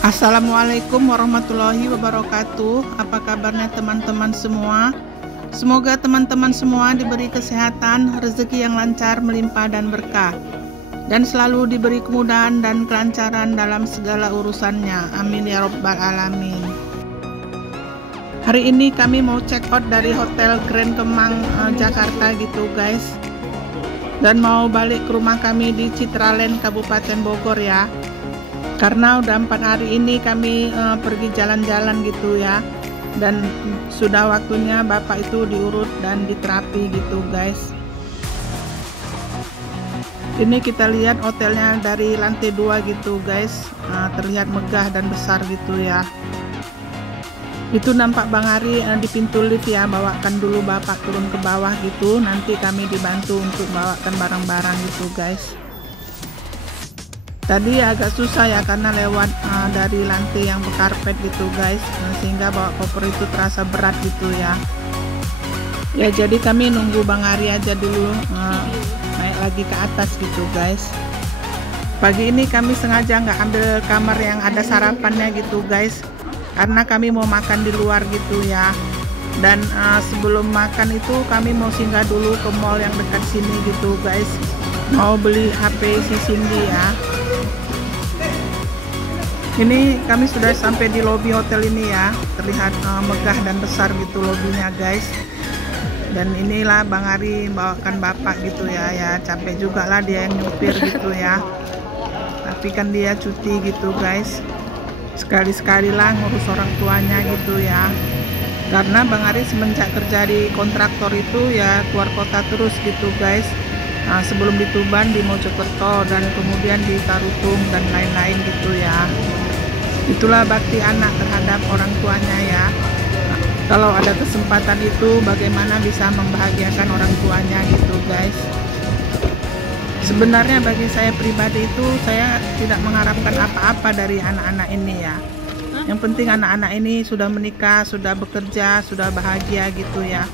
Assalamualaikum warahmatullahi wabarakatuh. Apa kabarnya teman-teman semua? Semoga teman-teman semua diberi kesehatan, rezeki yang lancar, melimpah dan berkah, dan selalu diberi kemudahan dan kelancaran dalam segala urusannya. Amin ya rabbal alamin. Hari ini kami mau check out dari Hotel Grand Kemang Jakarta gitu guys, dan mau balik ke rumah kami di Citraland Kabupaten Bogor ya. Karena udah 4 hari ini kami pergi jalan-jalan gitu ya, dan sudah waktunya bapak itu diurut dan diterapi gitu guys. Ini kita lihat hotelnya dari lantai 2 gitu guys, terlihat megah dan besar gitu ya. Itu nampak Bang Ari di pintu lift ya, bawakan dulu bapak turun ke bawah gitu, nanti kami dibantu untuk bawakan barang-barang gitu guys. Tadi agak susah ya karena lewat dari lantai yang berkarpet gitu guys, sehingga bawa koper itu terasa berat gitu ya. Ya jadi kami nunggu Bang Ari aja dulu naik lagi ke atas gitu guys. Pagi ini kami sengaja nggak ambil kamar yang ada sarapannya gitu guys, karena kami mau makan di luar gitu ya. Dan sebelum makan itu kami mau singgah dulu ke mall yang dekat sini gitu guys, mau beli HP si Cindy ya. Ini kami sudah sampai di lobi hotel ini ya, terlihat megah dan besar gitu lobinya guys. Dan inilah Bang Ari bawakan bapak gitu ya, ya capek juga lah dia yang nyupir gitu ya. Tapi kan dia cuti gitu guys, sekali-sekali lah ngurus orang tuanya gitu ya. Karena Bang Ari semenjak kerja di kontraktor itu ya keluar kota terus gitu guys. Sebelum di Tuban, di Mojokerto, dan kemudian di Tarutung dan lain-lain gitu ya. Itulah bakti anak terhadap orang tuanya ya. Kalau ada kesempatan itu bagaimana bisa membahagiakan orang tuanya gitu guys. Sebenarnya bagi saya pribadi itu saya tidak mengharapkan apa-apa dari anak-anak ini ya. Yang penting anak-anak ini sudah menikah, sudah bekerja, sudah bahagia gitu ya.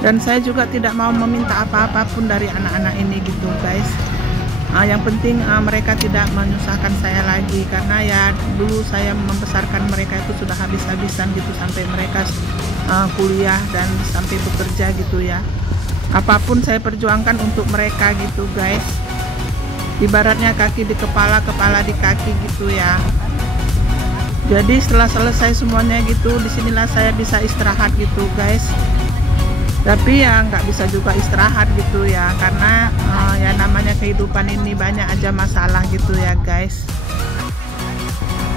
Dan saya juga tidak mau meminta apa-apa pun dari anak-anak ini gitu guys. Yang penting mereka tidak menyusahkan saya lagi, karena ya dulu saya membesarkan mereka itu sudah habis-habisan gitu sampai mereka kuliah dan sampai bekerja gitu ya. Apapun saya perjuangkan untuk mereka gitu guys. Ibaratnya kaki di kepala, kepala di kaki gitu ya. Jadi setelah selesai semuanya gitu, disinilah saya bisa istirahat gitu guys. Tapi ya nggak bisa juga istirahat gitu ya, karena ya namanya kehidupan ini banyak aja masalah gitu ya guys.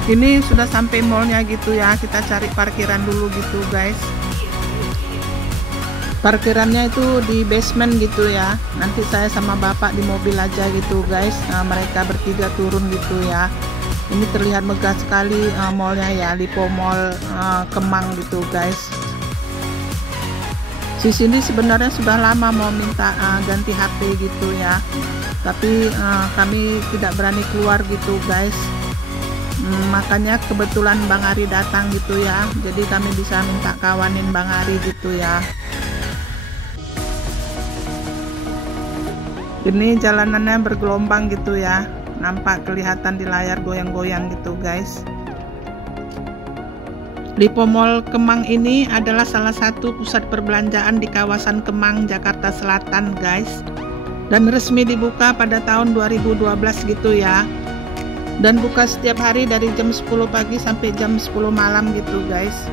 Ini sudah sampai mallnya gitu ya, kita cari parkiran dulu gitu guys. Parkirannya itu di basement gitu ya, nanti saya sama bapak di mobil aja gitu guys. Mereka bertiga turun gitu ya. Ini terlihat megah sekali mallnya ya, Lipo Mall Kemang gitu guys. Si Cindy sebenarnya sudah lama mau minta ganti HP gitu ya, tapi kami tidak berani keluar gitu guys. Makanya kebetulan Bang Ari datang gitu ya, jadi kami bisa minta kawanin Bang Ari gitu ya. Ini jalanannya bergelombang gitu ya, nampak kelihatan di layar goyang-goyang gitu guys. Lipo Mall Kemang ini adalah salah satu pusat perbelanjaan di kawasan Kemang, Jakarta Selatan guys. Dan resmi dibuka pada tahun 2012 gitu ya. Dan buka setiap hari dari jam 10 pagi sampai jam 10 malam gitu guys.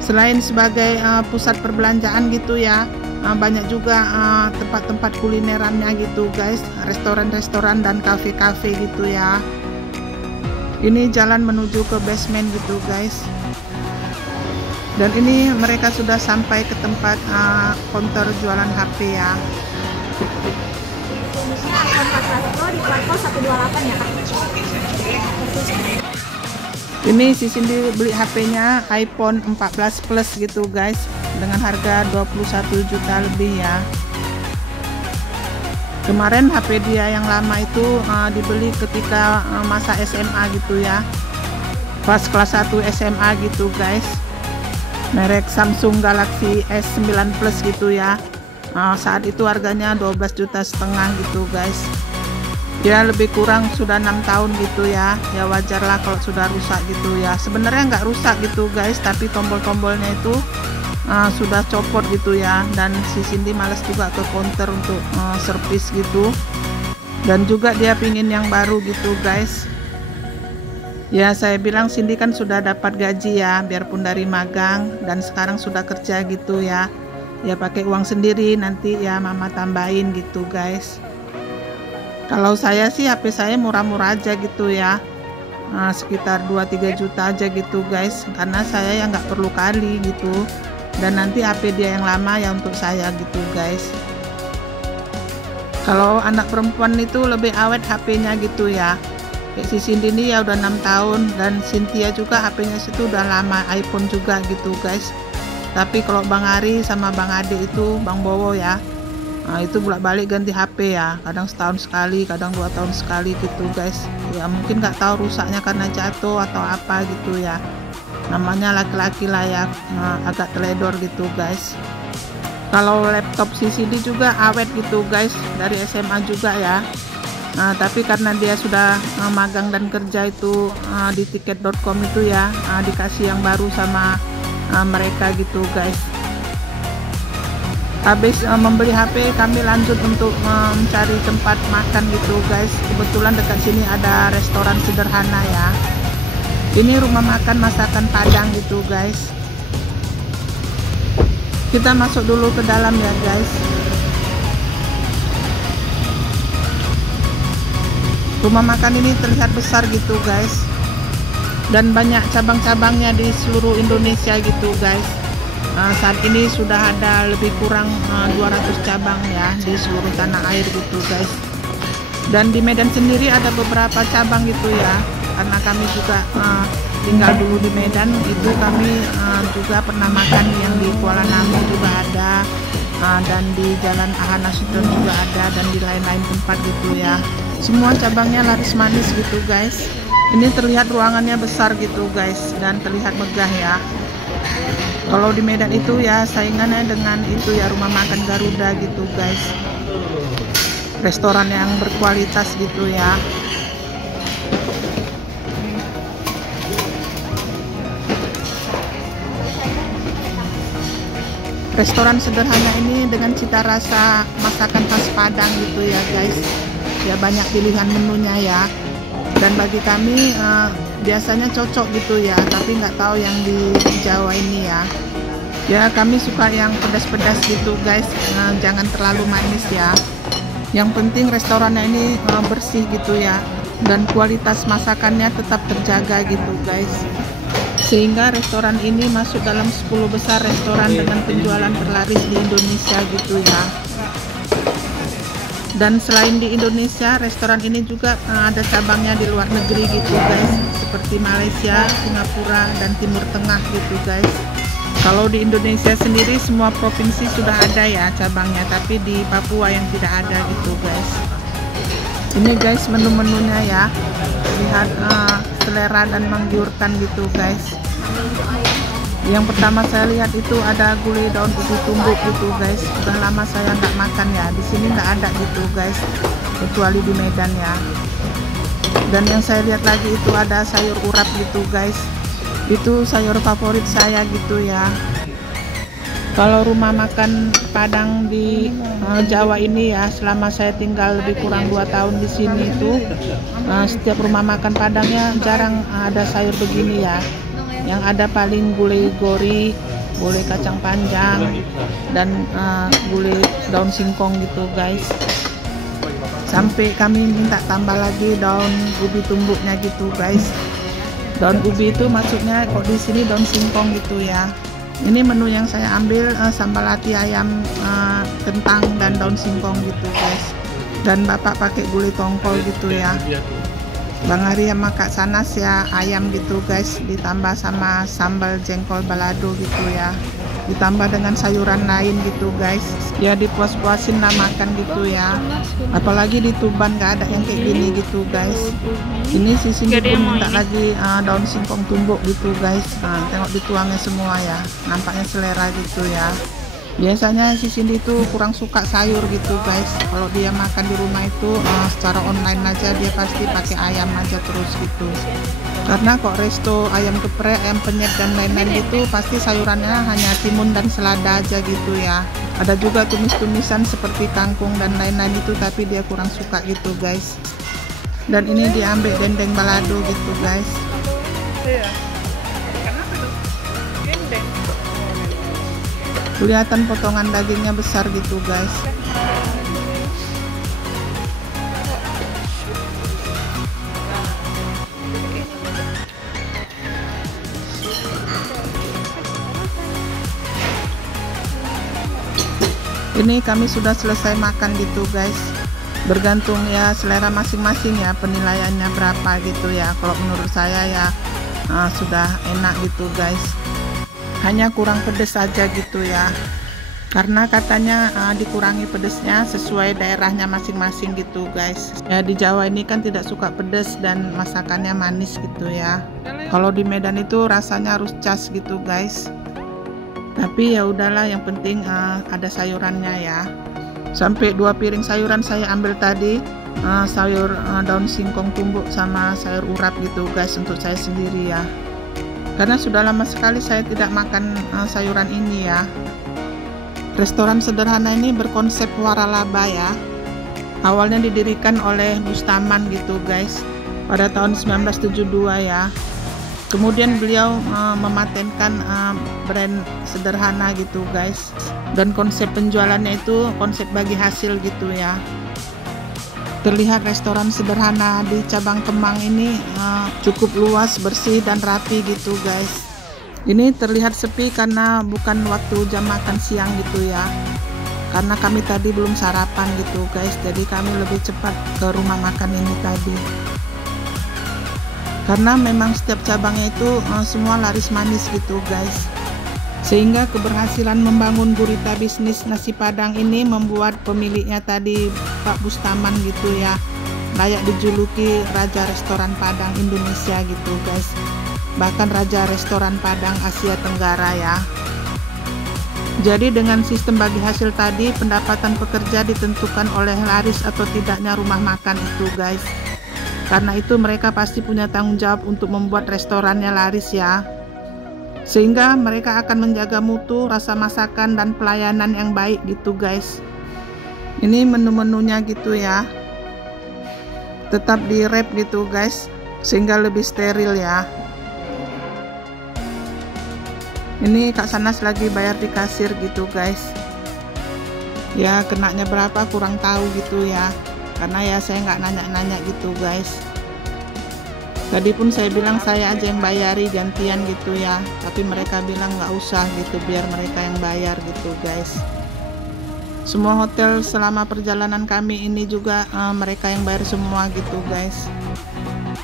Selain sebagai pusat perbelanjaan gitu ya, banyak juga tempat-tempat kulinerannya gitu guys, restoran-restoran dan kafe-kafe gitu ya. Ini jalan menuju ke basement gitu guys. Dan ini mereka sudah sampai ke tempat counter jualan HP ya. Ini si Cindy beli HP-nya iPhone 14 Plus gitu guys, dengan harga 21 juta lebih ya. Kemarin HP dia yang lama itu dibeli ketika masa SMA gitu ya, pas kelas 1 SMA gitu guys. Merek Samsung Galaxy S9 Plus gitu ya. Saat itu harganya 12,5 juta gitu guys. Ya lebih kurang sudah 6 tahun gitu ya. Ya wajar lah kalau sudah rusak gitu ya. Sebenarnya nggak rusak gitu guys, tapi tombol-tombolnya itu sudah copot gitu ya. Dan si Cindy males juga ke counter untuk servis gitu. Dan juga dia pingin yang baru gitu guys. Ya saya bilang Cindy kan sudah dapat gaji ya, biarpun dari magang dan sekarang sudah kerja gitu ya. Ya pakai uang sendiri, nanti ya mama tambahin gitu guys. Kalau saya sih HP saya murah-murah aja gitu ya, sekitar 2-3 juta aja gitu guys, karena saya yang nggak perlu kali gitu. Dan nanti HP dia yang lama ya untuk saya gitu guys. Kalau anak perempuan itu lebih awet HP-nya gitu ya. Kayak si Cindy ini ya udah 6 tahun, dan Cynthia juga HP-nya situ udah lama, iPhone juga gitu guys. Tapi kalau Bang Ari sama Bang Ade itu, Bang Bowo ya, itu bolak-balik ganti HP ya, kadang setahun sekali, kadang 2 tahun sekali gitu guys. Ya mungkin nggak tahu rusaknya karena jatuh atau apa gitu ya, namanya laki-laki lah ya, agak teledor gitu guys. Kalau laptop CCD juga awet gitu guys, dari SMA juga ya. Tapi karena dia sudah magang dan kerja itu di tiket.com itu ya, dikasih yang baru sama mereka gitu guys. Habis membeli HP, kami lanjut untuk mencari tempat makan gitu guys. Kebetulan dekat sini ada restoran sederhana ya. Ini rumah makan masakan Padang gitu guys. Kita masuk dulu ke dalam ya guys. Rumah makan ini terlihat besar gitu guys, dan banyak cabang-cabangnya di seluruh Indonesia gitu guys. Saat ini sudah ada lebih kurang 200 cabang ya di seluruh tanah air gitu guys. Dan di Medan sendiri ada beberapa cabang gitu ya, karena kami juga tinggal dulu di Medan. Itu kami juga pernah makan yang di Kuala Namu juga ada, dan di Jalan Aha Nasution juga ada, dan di lain-lain tempat gitu ya. Semua cabangnya laris manis gitu guys. Ini terlihat ruangannya besar gitu guys, dan terlihat megah ya. Kalau di Medan itu ya saingannya dengan itu ya rumah makan Garuda gitu guys, restoran yang berkualitas gitu ya. Restoran sederhana ini dengan cita rasa masakan khas Padang gitu ya guys. Ya banyak pilihan menunya ya. Dan bagi kami biasanya cocok gitu ya, tapi nggak tahu yang di Jawa ini ya. Ya kami suka yang pedas-pedas gitu guys, jangan terlalu manis ya. Yang penting restorannya ini bersih gitu ya, dan kualitas masakannya tetap terjaga gitu guys. Sehingga restoran ini masuk dalam 10 besar restoran dengan penjualan terlaris di Indonesia gitu ya. Dan selain di Indonesia, restoran ini juga ada cabangnya di luar negeri gitu guys, seperti Malaysia, Singapura, dan Timur Tengah gitu guys. Kalau di Indonesia sendiri semua provinsi sudah ada ya cabangnya, tapi di Papua yang tidak ada gitu guys. Ini guys menu-menunya ya, lihat selera dan menggiurkan gitu guys. Yang pertama saya lihat itu ada gulai daun ubi tumbuk gitu guys. Sudah lama saya nggak makan ya. Di sini nggak ada gitu guys, kecuali di Medan ya. Dan yang saya lihat lagi itu ada sayur urap gitu guys. Itu sayur favorit saya gitu ya. Kalau rumah makan Padang di Jawa ini ya, selama saya tinggal lebih kurang 2 tahun di sini itu, setiap rumah makan Padangnya jarang ada sayur begini ya. Yang ada paling gulai gori, gulai kacang panjang, dan gulai daun singkong gitu guys. Sampai kami minta tambah lagi daun ubi tumbuknya gitu guys. Daun ubi itu maksudnya kok di sini daun singkong gitu ya. Ini menu yang saya ambil, sambal hati ayam, kentang, dan daun singkong gitu guys. Dan bapak pakai gulai tongkol gitu ya. Bang Ari sama Kak Sanas ya ayam gitu guys, ditambah sama sambal jengkol balado gitu ya, ditambah dengan sayuran lain gitu guys. Ya dipuas-puasin lah makan gitu ya, apalagi di Tuban gak ada yang kayak gini gitu guys. Ini si Cindy pun minta lagi daun singkong tumbuk gitu guys. Tengok dituangnya semua ya, nampaknya selera gitu ya. Biasanya si Cindy itu kurang suka sayur gitu guys. Kalau dia makan di rumah itu secara online aja, dia pasti pakai ayam aja terus gitu. Karena kok resto ayam geprek, ayam penyet dan lain-lain itu pasti sayurannya hanya timun dan selada aja gitu ya. Ada juga tumis-tumisan seperti kangkung dan lain-lain itu, tapi dia kurang suka gitu guys. Dan ini diambil dendeng balado gitu guys. Iya. Kenapa tuh? Dendeng. Kelihatan potongan dagingnya besar gitu guys. Ini kami sudah selesai makan gitu guys. Bergantung ya selera masing-masing ya, penilaiannya berapa gitu ya. Kalau menurut saya ya sudah enak gitu guys. Hanya kurang pedes aja gitu ya, karena katanya dikurangi pedesnya sesuai daerahnya masing-masing gitu guys. Ya di Jawa ini kan tidak suka pedes dan masakannya manis gitu ya. Kalau di Medan itu rasanya harus cas gitu guys. Tapi ya udahlah, yang penting ada sayurannya ya. Sampai 2 piring sayuran saya ambil tadi, sayur daun singkong tumbuk sama sayur urap gitu guys untuk saya sendiri ya. Karena sudah lama sekali saya tidak makan sayuran ini ya. Restoran sederhana ini berkonsep waralaba ya. Awalnya didirikan oleh Bustaman gitu guys pada tahun 1972 ya. Kemudian beliau mematenkan brand sederhana gitu guys. Dan konsep penjualannya itu konsep bagi hasil gitu ya. Terlihat restoran sederhana di cabang Kemang ini cukup luas, bersih dan rapi gitu guys. Ini terlihat sepi karena bukan waktu jam makan siang gitu ya. Karena kami tadi belum sarapan gitu guys, jadi kami lebih cepat ke rumah makan ini tadi. Karena memang setiap cabangnya itu semua laris manis gitu guys. Sehingga keberhasilan membangun gurita bisnis nasi Padang ini membuat pemiliknya tadi Pak Bustaman gitu ya, layak dijuluki Raja Restoran Padang Indonesia gitu guys. Bahkan Raja Restoran Padang Asia Tenggara ya. Jadi dengan sistem bagi hasil tadi, pendapatan pekerja ditentukan oleh laris atau tidaknya rumah makan itu guys. Karena itu mereka pasti punya tanggung jawab untuk membuat restorannya laris ya. Sehingga mereka akan menjaga mutu, rasa masakan dan pelayanan yang baik gitu guys. Ini menu-menunya gitu ya. Tetap di wrap gitu guys, sehingga lebih steril ya. Ini Kak Sanas lagi bayar di kasir gitu guys. Ya kenanya berapa kurang tahu gitu ya, karena ya saya nggak nanya-nanya gitu guys. Tadi pun saya bilang saya aja yang bayari gantian gitu ya, tapi mereka bilang nggak usah gitu, biar mereka yang bayar gitu guys. Semua hotel selama perjalanan kami ini juga mereka yang bayar semua gitu guys.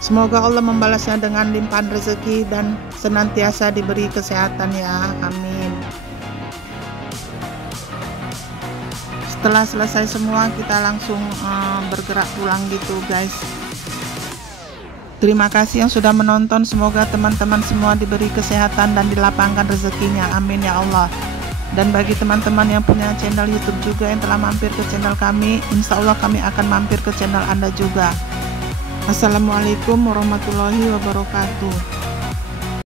Semoga Allah membalasnya dengan limpahan rezeki dan senantiasa diberi kesehatan ya, amin. Setelah selesai semua kita langsung bergerak pulang gitu guys. Terima kasih yang sudah menonton, semoga teman-teman semua diberi kesehatan dan dilapangkan rezekinya, amin ya Allah. Dan bagi teman-teman yang punya channel YouTube juga yang telah mampir ke channel kami, insya Allah kami akan mampir ke channel Anda juga. Assalamualaikum warahmatullahi wabarakatuh.